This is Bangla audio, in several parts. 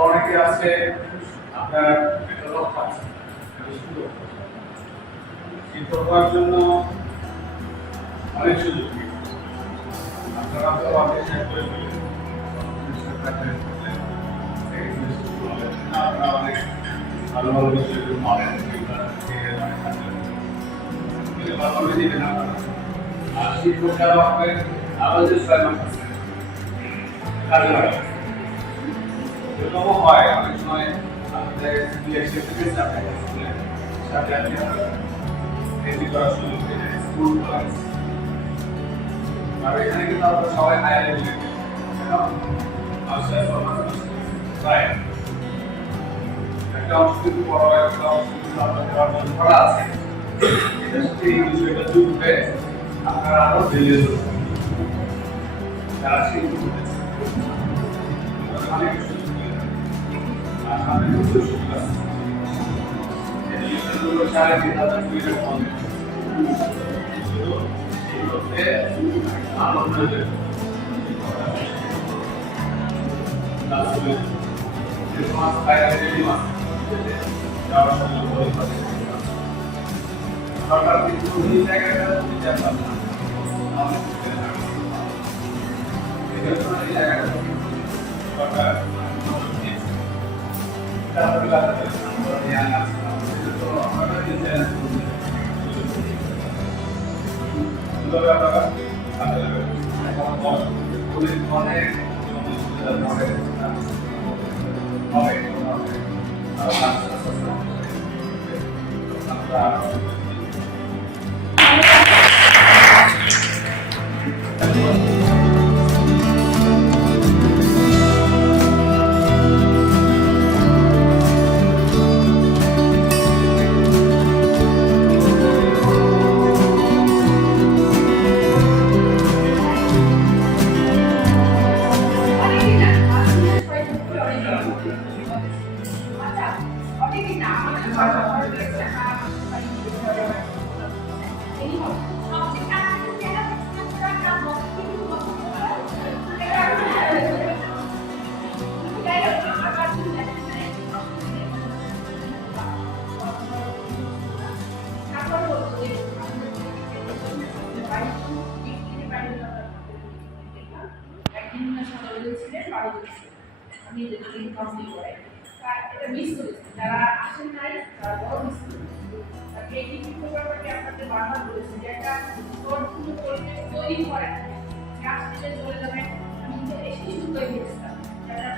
অনেকে আছে আপনার লক্ষ্য আছে শিক্ষক হওয়ার জন্য অনেক সুযোগ আপনারা তো অনেক ভালো ভালো বিষয়গুলো পাবেন আর শিক্ষকরা আপনার আমাদের 6 মাস আছে কাজে লাগে এরকমও হয় অনেক সময় আমাদের সাথে করার সুযোগ পেয়ে যায় স্কুল কলেজ আর এখানে কিন্তু আমরা সবাই হায়ার এডুকেটেড একটা অংশ কিন্তু বড় একটা অংশ কিন্তু আপনাদের অর্জন করা আছে এটা সাথে এই বিষয়টা যুক্ত আপনারা আরো বেরিয়ে যাবেন যারা শিক্ষক অনেক সুযোগ আর আমাদের কিছু সুযোগ আছে এগুলো সারা দিন হাজার দুইটা ফোন শুধু এই করতে আনন্দ দেবে তাহলে যে সমাজ বাইরে মাস যাওয়ার সুযোগ হয়ে পারে সরকার কিন্তু এই জায়গাটা বিচার পাবে না এই জায়গাটা সরকার আমি এটা মিস করেছি যারা আসেন নাই তারা বড় মিস করেছি এই ব্যাপারটি আপনাদের বারবার বলেছি যে একটা সম্পূর্ণ পরিবেশ তৈরি করেন আসলে চলে যাবেন আমি এসে শুরু করে দিয়েছিলাম যারা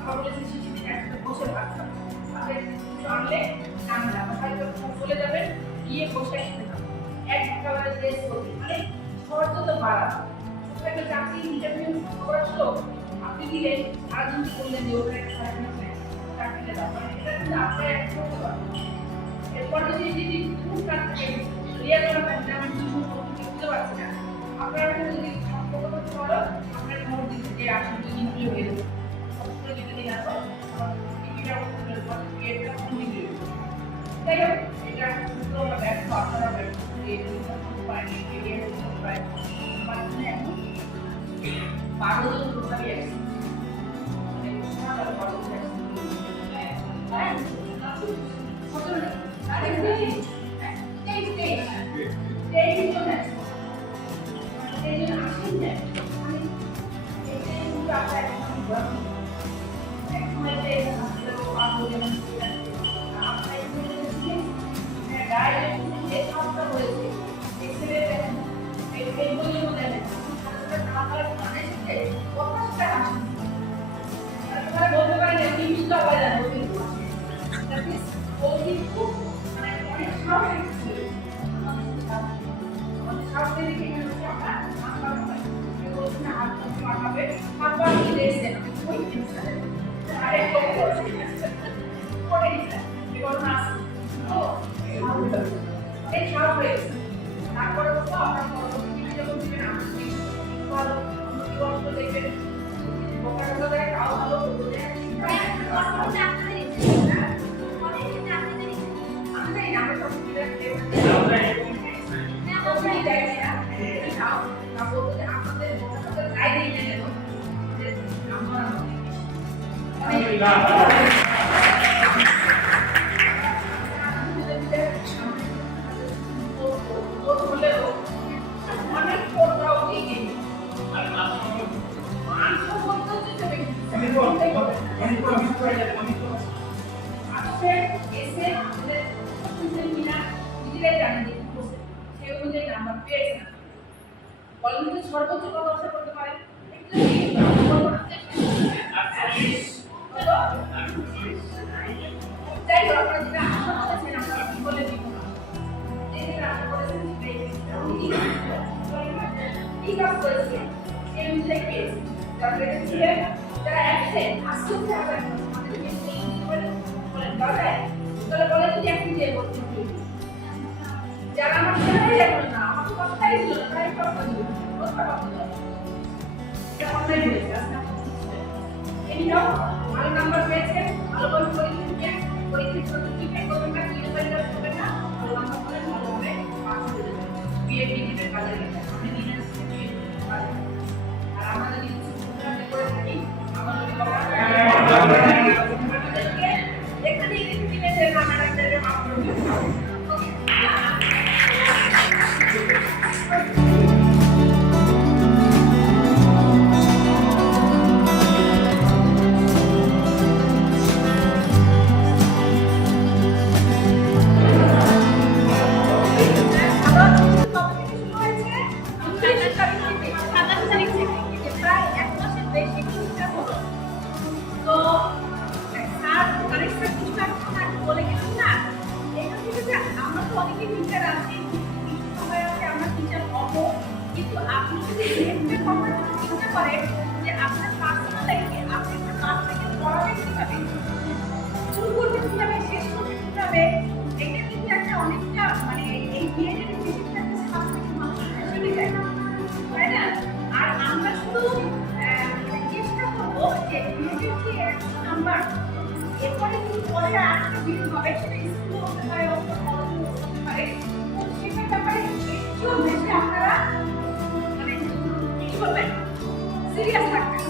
আমার বলেছি শিশুদের একসাথে বসে থাকতাম তাদের জানলে জানলে হয়তো চলে যাবেন গিয়ে বসে শুনে যাবেন এক খাবারের ড্রেস করবি মানে শর্ত তো বাড়া একটা চাকরি ইন্টারভিউ খবর আসলো আপনি দিলেন আরেকজন বললেন যে ওটা একটা চাকরিতে দাও মানে এটা কিন্তু আপনার একটা করতে পারবেন এরপর যদি খুব কাজ থেকে রিয়া করা পারেন আমি কিছু বুঝতে পারছি না আপনারা যদি সম্পর্ক করো আপনার খবর দিতে যে আসলে ইন্টারভিউ হয়ে যাবে সবগুলো যদি দিন আসো এটা এটা কন্টিনিউ তাই এটা পুরো ব্যর্থ আপনারা ব্যর্থ এই পারেন এরিয়া করতে পারেন মানে এখন 12 জন টোটালি আছে খাবার দিয়েছেন আমি কই দিয়েছেন আরে কই করছেন পড়ে দিয়েছেন এবার না তো এই সব হয়েছে তারপরে তো আপনার পরবর্তী যখন দিবেন আপনি ভালো অন্য দেখবেন বোকার কথা খাওয়া ভালো বলতে অনেক প্রোগ্রাম দিয়ে আসলে এসে আমাদের কিনা নিজেরাই জানেন যে কি করছে সেই অনুযায়ী নাম্বার পেয়েছে না বলেন যে সর্বোচ্চ কত আশা করতে পারেন যাই হোক আপনারা যেটা আশা করেছেন আমরা বলে দিব না যেটা আশা করেছেন সেটাই কাজ করেছে সেই অনুযায়ী পেয়েছে যারা ছিলেন যারা একসেন আসছে আমাদের বলেন বলে যদি এখন দিয়ে বলতে যারা আমার সাথে যাবে না আমার কথাই দিল না তাই কথা দিল কথা বলতে এটা কথাই বলেছে এইটাও ভালো নাম্বার পেয়েছে ভালো ভালো পরীক্ষা পরীক্ষা করবেন না কি করবেন না ভালো নাম্বার করে ভালো হবে পাস করে দেবেন বিএ বিএর কাজে আমি দিনে বিএ কাজে আর আমাদের কিছু করে থাকি আমাদের এখানে ইংরেজিতে রান্না রাখতে মাফ করবেন কিন্তু আপনি যদি এমনি খবর চিন্তা করেন যে আপনার পার্সোনাল লাইফে আপনি একটা কাজ থেকে পড়াবেন কিভাবে শুরু করবেন কিভাবে শেষ করবেন কিভাবে এটা কিন্তু একটা অনেকটা মানে এই বিয়ের বিশেষটা সাবজেক্ট মানুষ শিখে যায় তাই না আর আমরা শুধু চেষ্টা করবো যে বিয়ের যে একটা নাম্বার এরপরে কিন্তু পরে আরেকটা বিয়ে হবে সেটা স্কুল হতে পারে অন্য কলেজ হতে পারে তো সেটার ব্যাপারে একটু বেশি আপনারা করবেন সিরিয়াস থাকবেন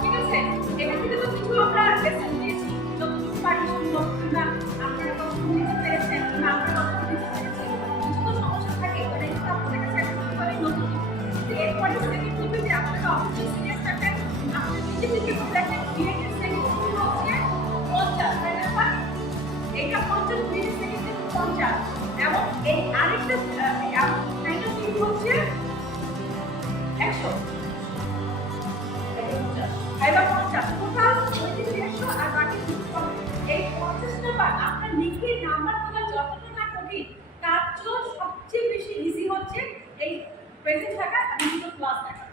ঠিক আছে এখান থেকে তো কিছু আমরা লেসন দিয়েছি যতটুকু পারি সম্ভব কিংবা আপনারা কত নিতে পেরেছেন কিংবা আপনারা কত নিতে পেরেছেন কিছু তো সমস্যা থাকে মানে এটা আপনাদের কাছে একেবারে নতুন এরপরে সেকেন্ড টিপে যে আপনারা অবশ্যই সিরিয়াস থাকবেন আপনি নিজে থেকে দেখেন বিএড সেকেন্ড টিপ হচ্ছে 50 তাই না এটা 50 বিএড সেকেন্ড টিপ 50 এবং এই আরেকটা ফাইনাল টিপ হচ্ছে 100 এবার 50 টোটাল 150 আর বাকি 200 এই 50 নাম্বার আপনার লিখে নাম্বার তোলা যতটা না কঠিন তার চেয়ে সবচেয়ে বেশি ইজি হচ্ছে এই প্রেজেন্ট থাকা ডিজিটাল ক্লাস থাকা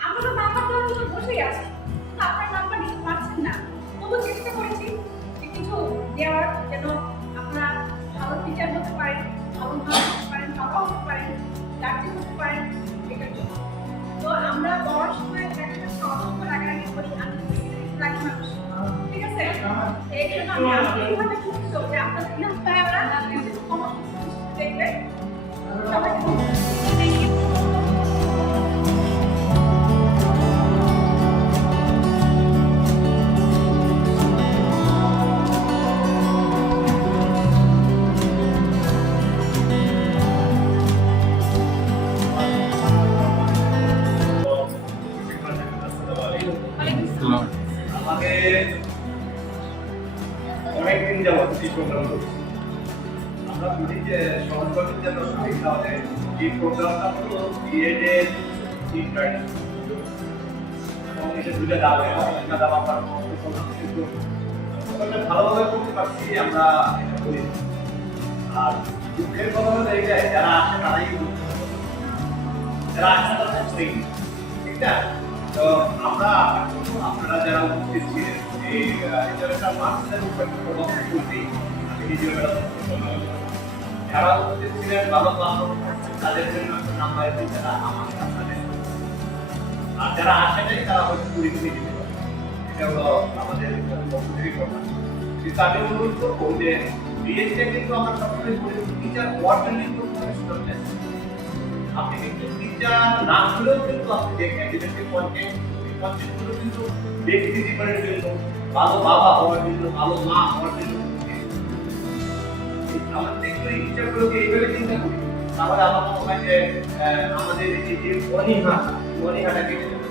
আমরা তো নাম্বার দেওয়ার জন্য বসেই আছি কিন্তু আপনার নাম্বার নিতে পারছেন না তবু চেষ্টা করেছি যে কিছু দেওয়ার যেন আপনারা ভালো টিচার হতে পারেন ভালো মার্ক হতে পারেন ভালো হতে পারেন গার্জেন হতে পারেন এটার জন্য তো আমরা বড় সময় একটা সতর্ক রাখারাখি করি আমি রাখি মানুষ ঠিক আছে এই জন্য আমি এইভাবে খুশি যে আপনাদের ইনস্পায়ার আমরা দেখবেন সবাই অনেকদিন যাবত এই প্রোগ্রাম করছি আমরা বলি যে সহজভাবে যেন সুবিধা হয় এই প্রোগ্রামটা হলো বিএডের দুটা দাম একটা দাম আমরা কিন্তু ভালোভাবে করতে পারছি আমরা এটা করি আর দুঃখের কথা হলো এই যারা আসে তারাই যারা আসে তারা ঠিক না তো আমরা আশা করব আপনারা যারা উপস্থিত ছিলেন এই রেজাল্টটা মানুষের উপর একটা প্রভাব ফেলতেই আমি নিজেও যারা উপস্থিত ছিলেন ভালো পারফরমেন্স করছেন তাদের জন্য একটা নাম্বার দিই যারা আমাদের আপনাদের আর যারা আসে নাই তারা হয়তো পরীক্ষা দিতে পারে এটা হলো আমাদের পক্ষের কথা কিন্তু আমি অনুরোধ করবো যে বিএসসি কিন্তু আমরা সবসময় বলি টিচার হওয়ার জন্য কিন্তু স্টুডেন্ট আপনি কিন্তু টিচার না হলেও কিন্তু আপনি দেখেন যে কন্টেন্টগুলো কিন্তু ব্যক্তি জীবনের জন্য ভালো বাবা হওয়ার জন্য ভালো মা হওয়ার জন্য আমাদের কিন্তু এই টিচারগুলোকে এইভাবে চিন্তা করি তাহলে আমার মনে হয় যে আমাদের এই যে অনীহাটা কেটে যাবে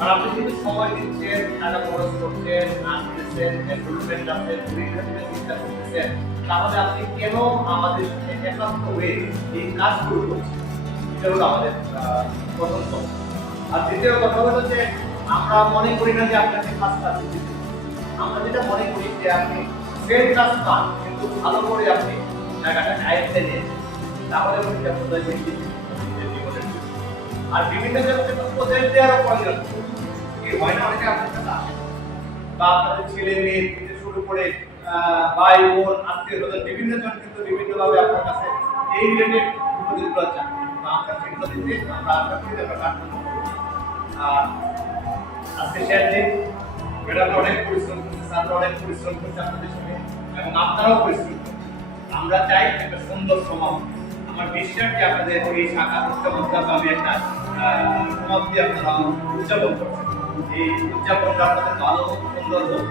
আর আপনি কিন্তু সময় দিচ্ছেন টাকা খরচ করছেন আসতেছেন ডেভেলপমেন্ট আছে পরীক্ষা দিতে চিন্তা করতেছেন তাহলে আপনি কেন আমাদের সাথে একাত্ম হয়ে এই কাজগুলো করছেন এটা হলো আমাদের প্রথম কথা আর দ্বিতীয় কথা হলো যে আমরা মনে করি না যে আপনাকে কাজ দিতে আমরা যেটা মনে করি যে আপনি সেম কাজ পান কিন্তু ভালো করে আপনি জায়গাটা আয়ত্তে নিয়ে তাহলে পরীক্ষা প্রদায় করতে আর বিভিন্ন ক্ষেত্রে প্রজেক্ট দেওয়ার প্রয়োজন কি হয় না অনেকে আপনার কাছে আসে বা আপনাদের ছেলে মেয়ে থেকে শুরু করে ভাই বোন আত্মীয় স্বজন বিভিন্ন জন কিন্তু বিভিন্নভাবে আপনার কাছে এই রিলেটেড উপদেশগুলো চান আমরা সেগুলো দিতে আমরা আশা করি আমরা কাজ করব আর আজকে শেয়ার দিন ম্যাডাম অনেক পরিশ্রম করছে ছাত্র অনেক পরিশ্রম করছে আপনাদের সঙ্গে এবং আপনারাও পরিশ্রম করছেন আমরা চাই একটা সুন্দর সমাজ আমার বিশ্বাস যে আপনাদের এই শাখা উৎসবটা আমি একটা সমাপ্তি আপনারা উদযাপন করছেন এই উদযাপনটা আপনাদের ভালো হোক সুন্দর হোক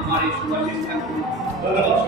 আমার এই শুভাশিস থাকুন ধন্যবাদ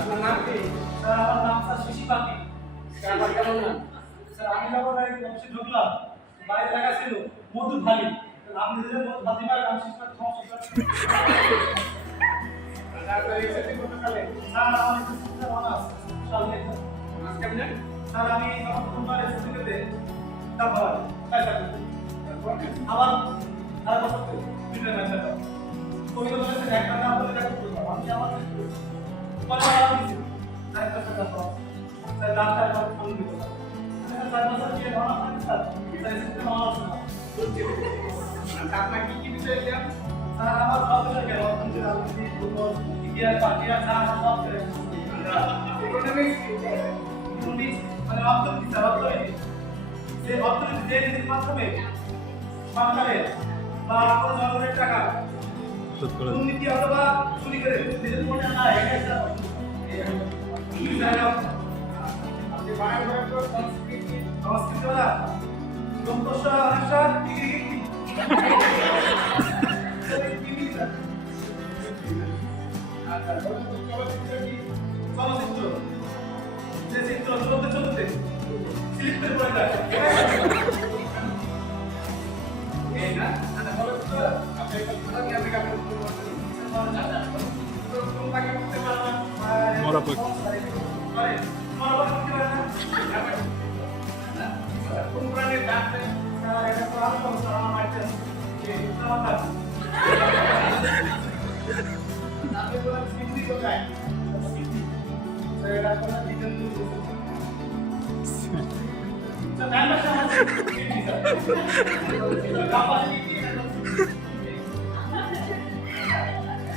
আপনার নাম কি? স্যার আমার নাম স্যার শিশি পাখি। স্যার আমার কেমন নাম? স্যার আমি যখন এই অফিসে ঢুকলাম বাইরে লেখা ছিল মধু ভালি। আপনি যদি মধু ফাতিমার নাম শিশি পাখি তারপরে এসে কোন কালে স্যার আমার একটু সুবিধা অনার্স সামনে অনার্স কেমনে স্যার আমি যখন প্রথমবার এসএসসিতে তারপর তাই স্যার আবার আর বছর দুটো ম্যাচ আছে ওই বলেছে একটা নাম বলে দেখা করলাম আমি আমার পরে আবার দিছি আরেকটা কথা তো স্যার ডাক্তার আমার ফোন দিল স্যার বছর কি honours sir sir SSC honours না আপনার কি বিষয় দেন স্যার আমার সব বিষয় গেল অর্থনীতি রাজনীতি ভূগোল ইতিহাস পাটিয়ার স্যার আমার সব ছেড়ে ইকোনমিক্স মানে অর্থনীতি স্যার অর্থনীতি যে অর্থনীতি যে নীতির মাধ্যমে সরকারের বা কোনো জনগণের টাকা দুর্নীতি অথবা চুরি করে নিজের মনে না এটা স্যার সংস্কৃতি ওরা দন্তস্বর অনেশ্বর চলচ্চিত্র যে চিত্র চলতে চলতে স্লিপের পরে যায় এই না আচ্ছা বলো তো আপনি একটা কথা কি আপনি করতে পারবেন মরাপক কোন প্রাণীর দাঁত নেই এটা তো আমি বলছি আমার মাইতে আপনি বলেন সিদ্ধি কোথায় এটা কোন ডিটেইল তো নাম্বার সামনে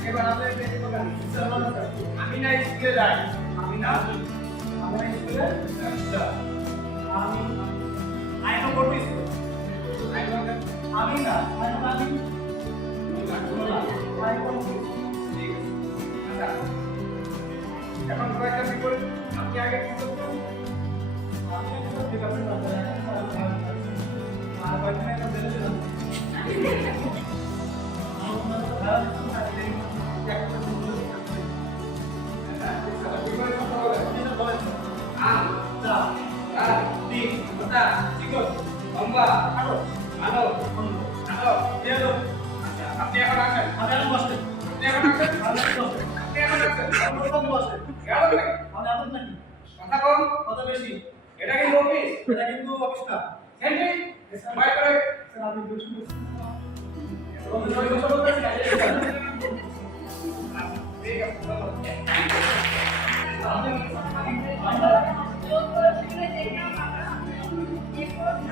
এবার আপনি দেখতে পাবেন আমি না স্কুলে যাই আমি না স্কুলে আমি আই নো what is আমি না আমি আচ্ছা এখন কয়েকটা বিপরীত আপনি আগে কি করতেন আর বাকি একটা বেলে দিলাম বিপরীত কথা বলেন আম দা ডিম কথা চিকন লম্বা আলো আলো আলো এলো আচ্ছা আপনি এখন আসেন আমি আর বসে আপনি এখন আসেন আমি বসে আপনি এখন আসেন আমি বসে গেল নাকি আমি আদর নাকি কথা কম কত বেশি এটা কিন্তু অফিস এটা কিন্তু অফিস না সেন্টি সময় করে স্যার আমি বুঝি ঠিক আছে চলো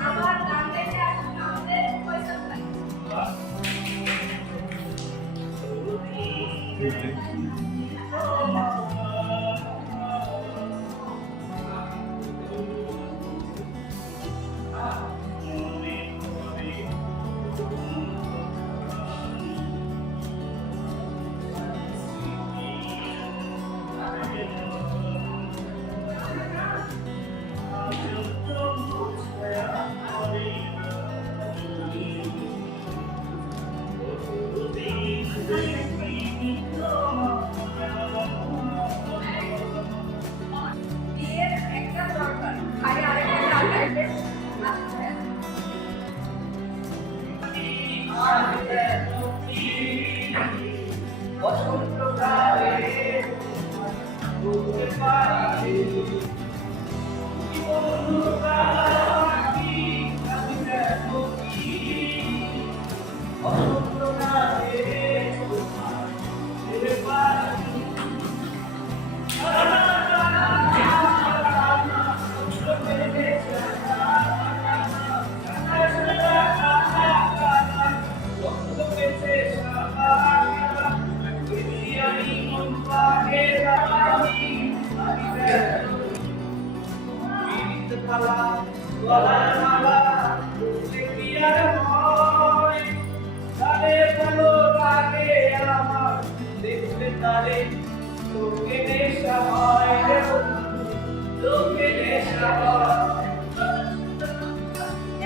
আবার গান গাইতে আসলে আমাদের পয়সা চাই বিয়ের একটা দরকার আর আরেকটা লাগবে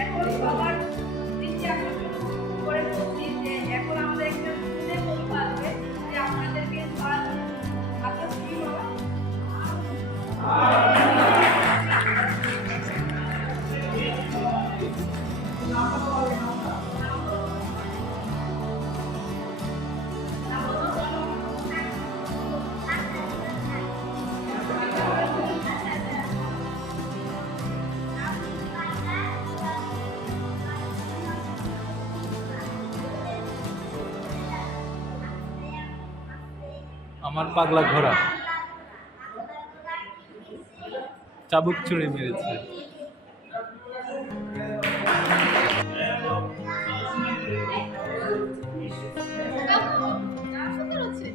এখন সবার দৃষ্টি আকর্ষণ করে বলছি যে এখন আমাদের একটা শুনে বলতে পারবে যে আপনাদেরকে আপনার কি হবে আমার পাগলা ঘোড়া চাবুক ছুঁড়ে মেরেছে। হচ্ছে